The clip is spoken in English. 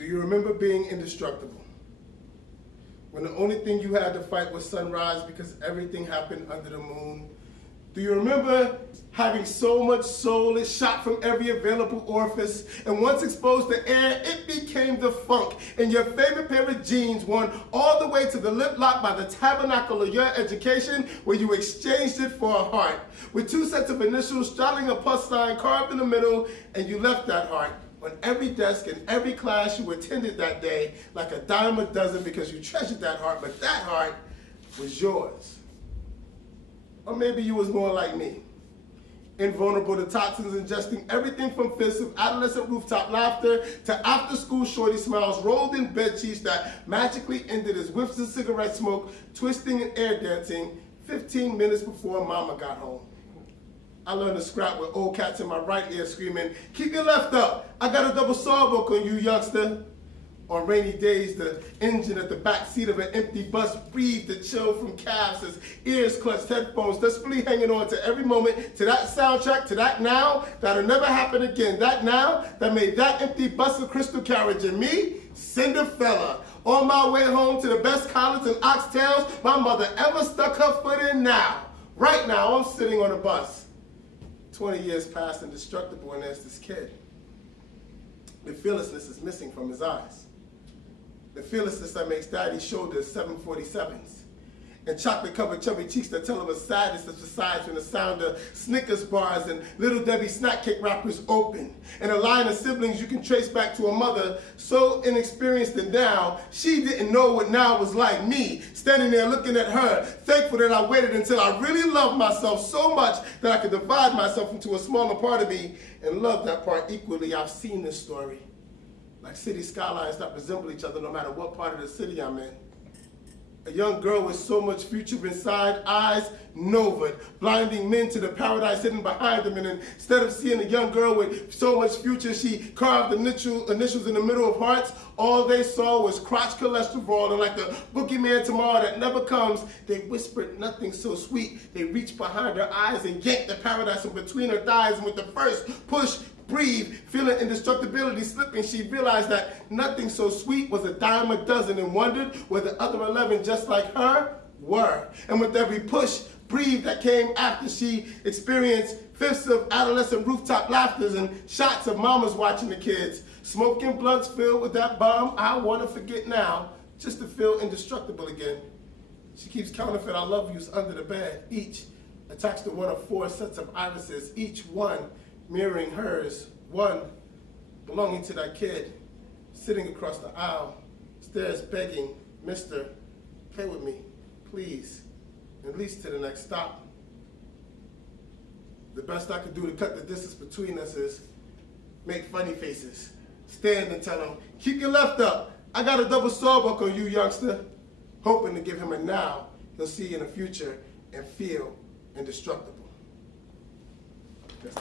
Do you remember being indestructible? When the only thing you had to fight was sunrise because everything happened under the moon? Do you remember having so much soul it shot from every available orifice, and once exposed to air, it became the funk, and your favorite pair of jeans worn all the way to the lip lock by the tabernacle of your education, where you exchanged it for a heart, with two sets of initials straddling a plus sign carved in the middle, and you left that heart on every desk in every class you attended that day like a dime a dozen because you treasured that heart, but that heart was yours. Or maybe you was more like me, invulnerable to toxins, ingesting everything from fists of adolescent rooftop laughter to after-school shorty smiles rolled in bed sheets that magically ended as whiffs of cigarette smoke, twisting and air dancing 15 minutes before mama got home. I learned to scrap with old cats in my right ear screaming, "Keep your left up, I got a double sawbook on you, youngster." On rainy days, the engine at the back seat of an empty bus breathed the chill from calves as ears clutched headphones, desperately hanging on to every moment, to that soundtrack, to that now that'll never happen again. That now that made that empty bus a crystal carriage. And me, Cinderfella, on my way home to the best college in oxtails my mother ever stuck her foot in. Now, right now, I'm sitting on a bus. 20 years past indestructible, and there's this kid. The fearlessness is missing from his eyes. The fearlessness that makes daddy's shoulders 747s. And chocolate-covered chubby cheeks that tell of a sadness that subsides when the sound of Snickers bars and Little Debbie snack cake wrappers open. And a line of siblings you can trace back to a mother so inexperienced that now she didn't know what now was like. Me, standing there looking at her, thankful that I waited until I really loved myself so much that I could divide myself into a smaller part of me and love that part equally. I've seen this story. Like city skylines that resemble each other no matter what part of the city I'm in. A young girl with so much future inside, eyes novaed, blinding men to the paradise hidden behind them. And instead of seeing a young girl with so much future, she carved the initials in the middle of hearts. All they saw was crotch cholesterol, and like the boogeyman tomorrow that never comes, they whispered nothing so sweet. They reached behind her eyes and yanked the paradise in between her thighs, and with the first push, breathe, feeling indestructibility slipping, she realized that nothing so sweet was a dime a dozen and wondered where the other 11 just like her were. And with every push, breathe that came after, she experienced fifths of adolescent rooftop laughters and shots of mamas watching the kids, smoking blunts filled with that bomb I want to forget now, just to feel indestructible again. She keeps counterfeit I love yous under the bed, each attached to one of 4 sets of irises, each one mirroring hers, one belonging to that kid, sitting across the aisle, stares begging, "Mister, play with me, please, at least to the next stop." The best I could do to cut the distance between us is make funny faces, stand and tell him, "Keep your left up, I got a double sawbuck on you, youngster," hoping to give him a now he'll see in the future and feel indestructible. Yes.